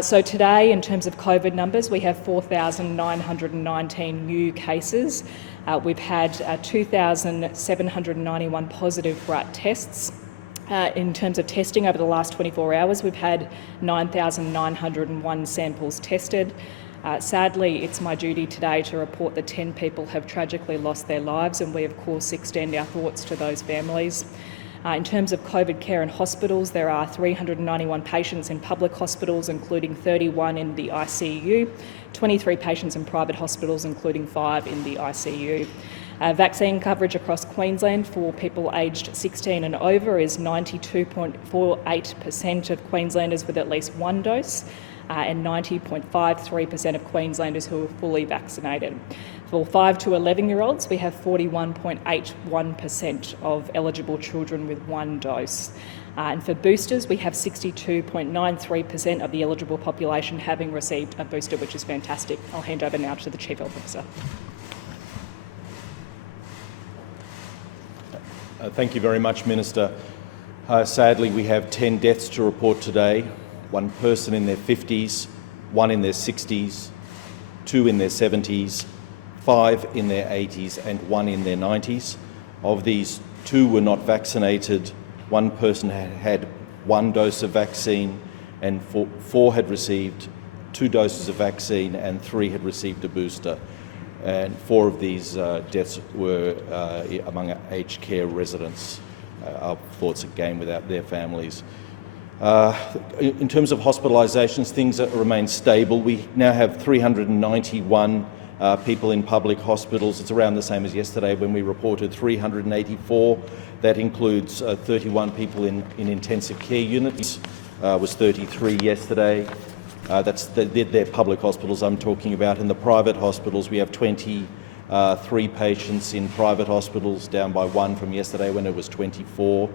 So today, in terms of COVID numbers, we have 4,919 new cases. We've had 2,791 positive blood tests. In terms of testing over the last 24 hours, we've had 9,901 samples tested. Sadly, it's my duty today to report that 10 people have tragically lost their lives, and we of course extend our thoughts to those families. In terms of COVID care in hospitals, there are 391 patients in public hospitals, including 31 in the ICU, 23 patients in private hospitals, including 5 in the ICU. Vaccine coverage across Queensland for people aged 16 and over is 92.48% of Queenslanders with at least one dose, and 90.53% of Queenslanders who are fully vaccinated. For 5 to 11-year-olds, we have 41.81% of eligible children with one dose. And for boosters, we have 62.93% of the eligible population having received a booster, which is fantastic. I'll hand over now to the Chief Health Officer. Thank you very much, Minister. Sadly, we have 10 deaths to report today. 1 person in their 50s, 1 in their 60s, 2 in their 70s, 5 in their 80s and 1 in their 90s. Of these, 2 were not vaccinated, 1 person had 1 dose of vaccine, and 4 had received 2 doses of vaccine and 3 had received a booster. And 4 of these deaths were among aged care residents. Our thoughts again without their families. In terms of hospitalisations, things remain stable. We now have 391 people in public hospitals. It's around the same as yesterday when we reported 384. That includes 31 people in intensive care units. Was 33 yesterday. That's their public hospitals I'm talking about. In the private hospitals, we have 23 patients in private hospitals, down by 1 from yesterday when it was 24.